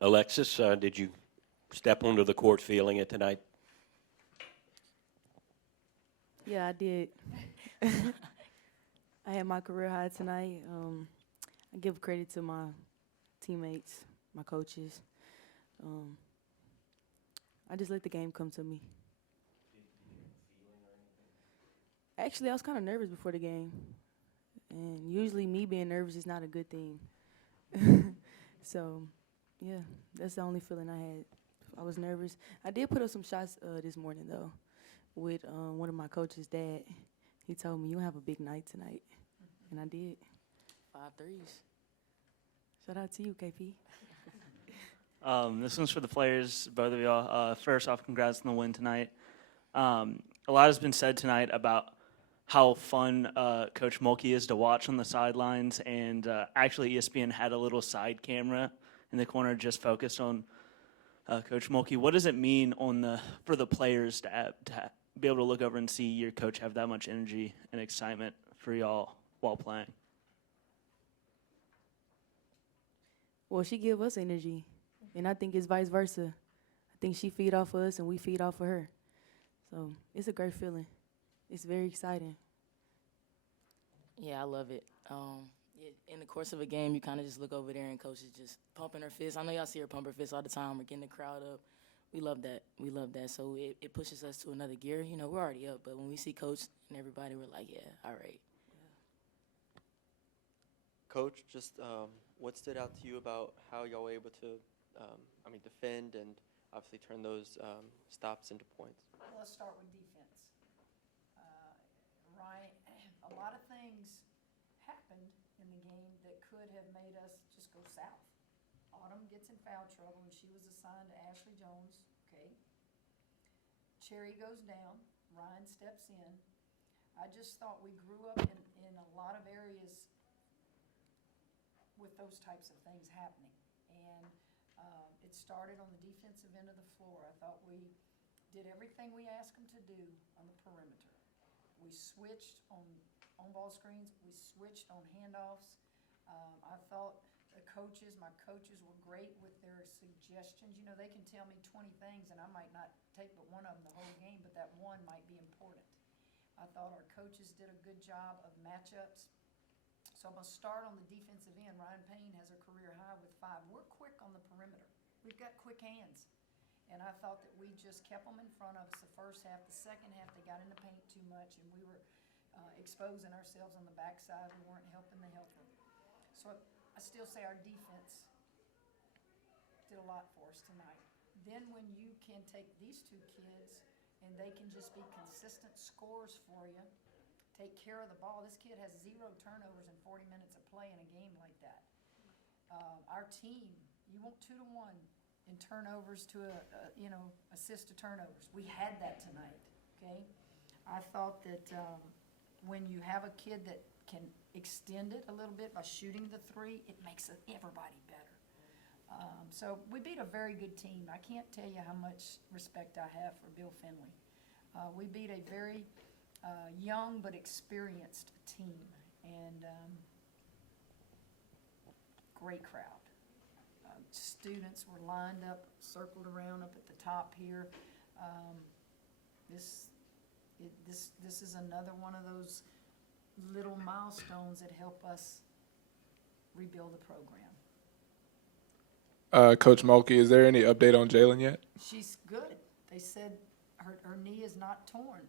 Alexis, did you step onto the court feeling it tonight? Yeah, I did. I had my career high tonight. I give credit to my teammates, my coaches. Um, I just let the game come to me. Actually, I was kind of nervous before the game, and usually me being nervous is not a good thing. So, yeah, that's the only feeling I had. I was nervous. I did put up some shots this morning though, with one of my coaches' dad. He told me you have a big night tonight, and I did. 5 threes. Shout out to you, KP. This one's for the players, both of y'all. First off, congrats on the win tonight. A lot has been said tonight about how fun Coach Mulkey is to watch on the sidelines, and actually ESPN had a little side camera in the corner just focused on Coach Mulkey. What does it mean for the players to be able to look over and see your coach have that much energy and excitement for y'all while playing? Well, she give us energy, and I think it's vice versa. I think she feed off of us, and we feed off of her. So it's a great feeling. It's very exciting. Yeah, I love it. In the course of a game, you kind of just look over there and coach is just pumping her fist. I know y'all see her pump her fist all the time. We're getting the crowd up. We love that. We love that. So it pushes us to another gear. You know, we're already up, but when we see coach and everybody, we're like, yeah, all right. Coach, just what stood out to you about how y'all were able to, defend and obviously turn those stops into points? Well, let's start with defense. Ryan, a lot of things happened in the game that could have made us just go south. Autumn gets in foul trouble, and she was assigned to Ashley Jones. Okay. Cherry goes down. Ryan steps in. I just thought we grew up in a lot of areas with those types of things happening. And it started on the defensive end of the floor. I thought we did everything we asked them to do on the perimeter. We switched on ball screens. We switched on handoffs. I thought my coaches were great with their suggestions. You know, they can tell me 20 things and I might not take but one of them the whole game, but that one might be important. I thought our coaches did a good job of matchups. So I'm going to start on the defensive end. Ryan Payne has a career high with 5. We're quick on the perimeter. We've got quick hands. And I thought that we just kept them in front of us the first half. The second half, they got in the paint too much, and we were exposing ourselves on the backside. We weren't helping the helper. So I still say our defense did a lot for us tonight. Then when you can take these two kids and they can just be consistent scorers for you, take care of the ball. This kid has 0 turnovers in 40 minutes of play in a game like that. Our team, you want 2 to 1 in turnovers to assist to turnovers. We had that tonight, okay? I thought that when you have a kid that can extend it a little bit by shooting the 3, it makes everybody better. So we beat a very good team. I can't tell you how much respect I have for Bill Finley. We beat a very young but experienced team, and great crowd. Students were lined up, circled around up at the top here. This is another one of those little milestones that help us rebuild the program. Coach Mulkey, is there any update on Jalen yet? She's good. They said her knee is not torn.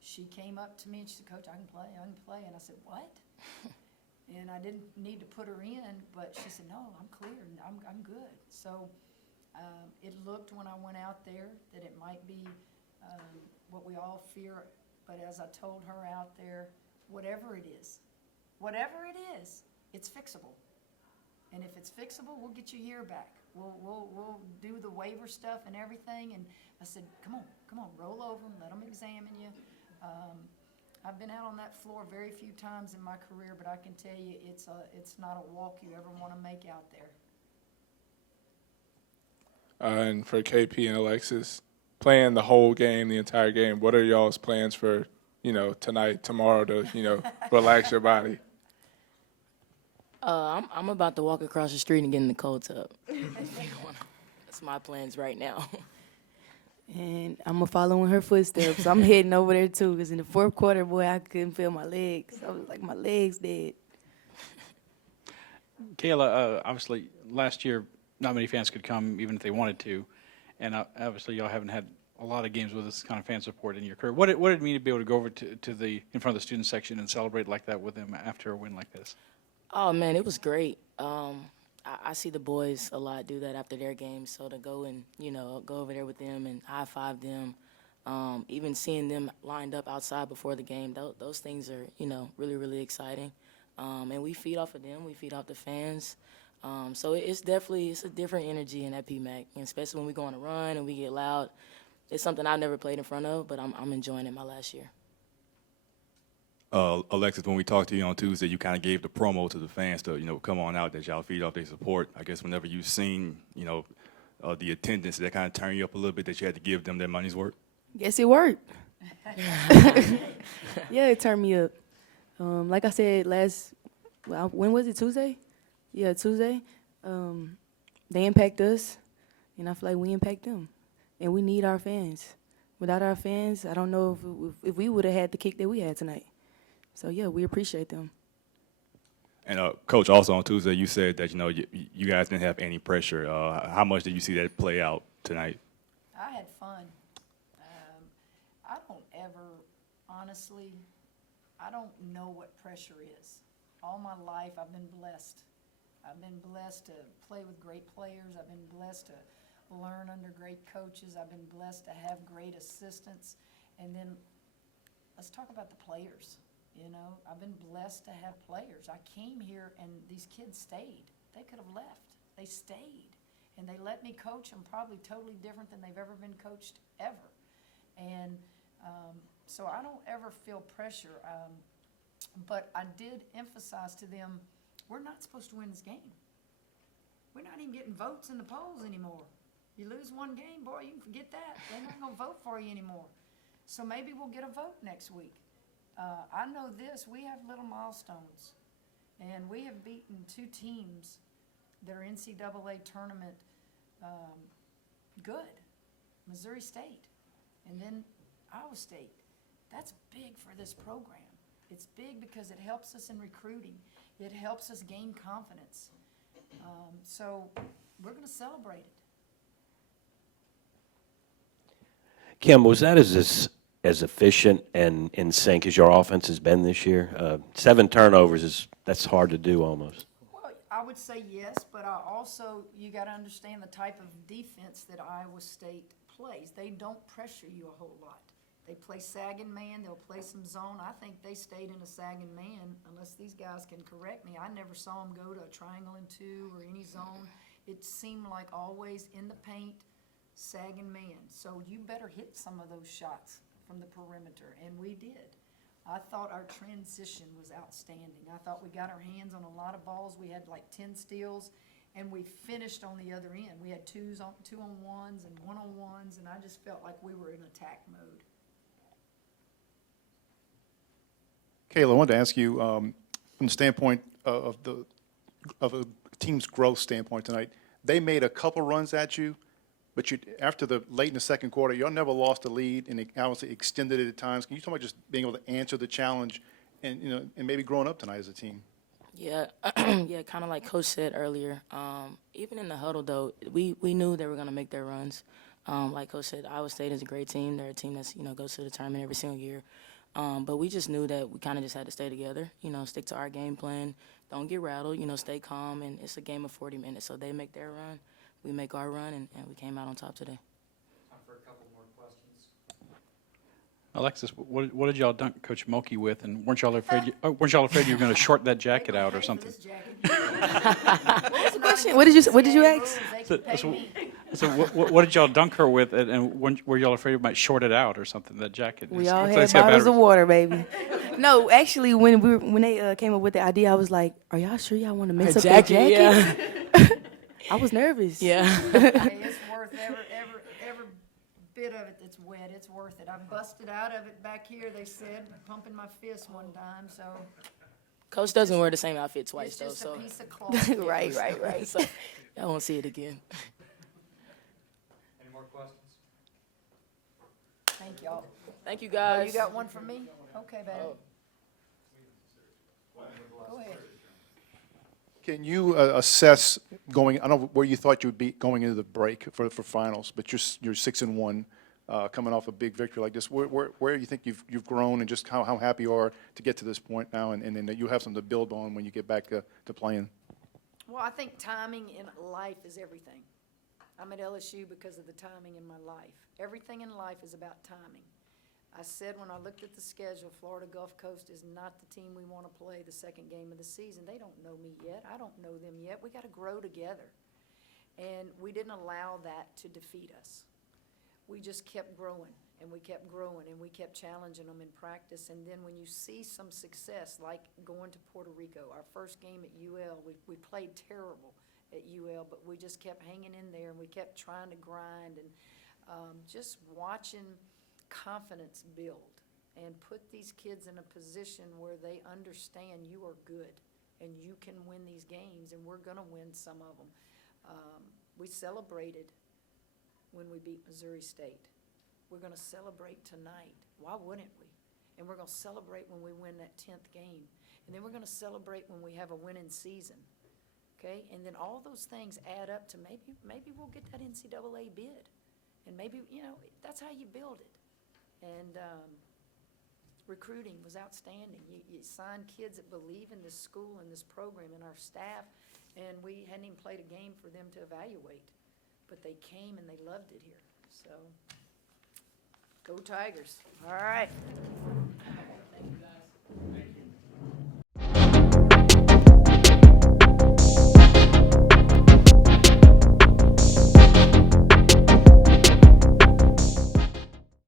She came up to me and she said, Coach, I can play. And I said, what? And I didn't need to put her in, but she said, no, I'm clear, I'm good. So it looked when I went out there that it might be what we all fear, but as I told her out there, whatever it is, it's fixable. And if it's fixable, we'll get your year back. We'll do the waiver stuff and everything. And I said, come on, roll over them, let them examine you. I've been out on that floor very few times in my career, but I can tell you it's not a walk you ever want to make out there. And for KP and Alexis, playing the whole game, the entire game, what are y'all's plans for, tonight, tomorrow to, relax your body? I'm about to walk across the street and get in the cold tub. That's my plans right now. And I'm going to follow in her footsteps. I'm heading over there, too, because in the fourth quarter, boy, I couldn't feel my legs. I was like, my legs dead. Kayla, obviously, last year, not many fans could come, even if they wanted to. And obviously, y'all haven't had a lot of games with this kind of fan support in your career. What did it mean to be able to go over to the in front of the student section and celebrate like that with them after a win like this? Oh, man, it was great. I see the boys a lot do that after their games. So to go and, go over there with them and high-five them, even seeing them lined up outside before the game, those things are, really, really exciting. And we feed off of them. We feed off the fans. So it's a different energy in that PMAC, and especially when we go on a run and we get loud. It's something I've never played in front of, but I'm enjoying it my last year. Alexis, when we talked to you on Tuesday, you kind of gave the promo to the fans to, come on out, that y'all feed off their support. I guess whenever you've seen, the attendance, that kind of turn you up a little bit, that you had to give them their money's worth? Yes, it worked. Yeah, it turned me up. Like I said when was it, Tuesday? Yeah, Tuesday. They impact us, and I feel like we impact them. And we need our fans. Without our fans, I don't know if we would have had the kick that we had tonight. So, yeah, we appreciate them. And, Coach, also on Tuesday, you said that, you guys didn't have any pressure. How much did you see that play out tonight? I had fun. Honestly, I don't know what pressure is. All my life, I've been blessed. I've been blessed to play with great players. I've been blessed to learn under great coaches. I've been blessed to have great assistants. And then let's talk about the players. I've been blessed to have players. I came here and these kids stayed. They could have left. They stayed. And they let me coach them probably totally different than they've ever been coached ever. And so I don't ever feel pressure. But I did emphasize to them, we're not supposed to win this game. We're not even getting votes in the polls anymore. You lose one game, boy, you can forget that. They're not going to vote for you anymore. So maybe we'll get a vote next week. I know this, we have little milestones. And we have beaten 2 teams that are NCAA tournament good. Missouri State and then Iowa State. That's big for this program. It's big because it helps us in recruiting. It helps us gain confidence. So we're going to celebrate it. Kim, was that as efficient and in sync as your offense has been this year? 7 turnovers, that's hard to do almost. Well, I would say yes, but you got to understand the type of defense that Iowa State plays. They don't pressure you a whole lot. They play sagging man. They'll play some zone. I think they stayed in a sagging man, unless these guys can correct me. I never saw them go to a triangle and 2 or any zone. It seemed like always in the paint, sagging man. So you better hit some of those shots from the perimeter, and we did. I thought our transition was outstanding. I thought we got our hands on a lot of balls. We had like 10 steals, and we finished on the other end. We had 2-on-1s and 1-on-1s, and I just felt like we were in attack mode. Kayla, I wanted to ask you, from the standpoint of a team's growth standpoint tonight, they made a couple runs at you, but after the late in the second quarter, y'all never lost the lead, and obviously extended it at times. Can you talk about just being able to answer the challenge and and maybe growing up tonight as a team? Yeah, yeah, kind of like Coach said earlier. Even in the huddle, though, we knew they were going to make their runs. Like Coach said, Iowa State is a great team. They're a team that's goes to the tournament every single year. But we just knew that we kind of just had to stay together, stick to our game plan, don't get rattled, stay calm, and it's a game of 40 minutes. So they make their run, we make our run, and we came out on top today. Time for a couple more questions. Alexis, what did y'all dunk Coach Mulkey with, and weren't y'all afraid you were going to short that jacket out or something? What was the question? What did you ask? So what did y'all dunk her with, and were y'all afraid you might short it out or something, that jacket? We all had bottles of water, baby. No, actually, when they came up with the idea, I was like, "Are y'all sure y'all want to mix up that jacket?" Yeah. I was nervous. Yeah. Hey, it's worth every bit of it that's wet. It's worth it. I busted out of it back here, they said, pumping my fist one time, so Coach doesn't wear the same outfit twice, It's though, just a so. piece of cloth. Right. So y'all won't see it again. Any more questions? Thank y'all. Thank you, Oh, guys. you got one for me? Okay, babe. Go ahead. Can you assess going, I don't know where you thought you would be going into the break for finals, but you're 6-1, coming off a big victory like this. Where do you think you've grown, and just how happy you are to get to this point now, and then you have something to build on when you get back to playing? Well, I think timing in life is everything. I'm at LSU because of the timing in my life. Everything in life is about timing. I said when I looked at the schedule, Florida Gulf Coast is not the team we want to play the second game of the season. They don't know me yet. I don't know them yet. We got to grow together. And we didn't allow that to defeat us. We just kept growing, and we kept growing, and we kept challenging them in practice. And then when you see some success, like going to Puerto Rico, our first game at UL, we played terrible at UL, but we just kept hanging in there, and we kept trying to grind, and just watching confidence build and put these kids in a position where they understand you are good and you can win these games, and we're going to win some of them. We celebrated when we beat Missouri State. We're going to celebrate tonight. Why wouldn't we? And we're going to celebrate when we win that 10th game. And then we're going to celebrate when we have a winning season. Okay? And then all those things add up to maybe we'll get that NCAA bid. And maybe, that's how you build it. And recruiting was outstanding. You sign kids that believe in this school and this program and our staff, and we hadn't even played a game for them to evaluate. But they came and they loved it here. So, go Tigers. All right.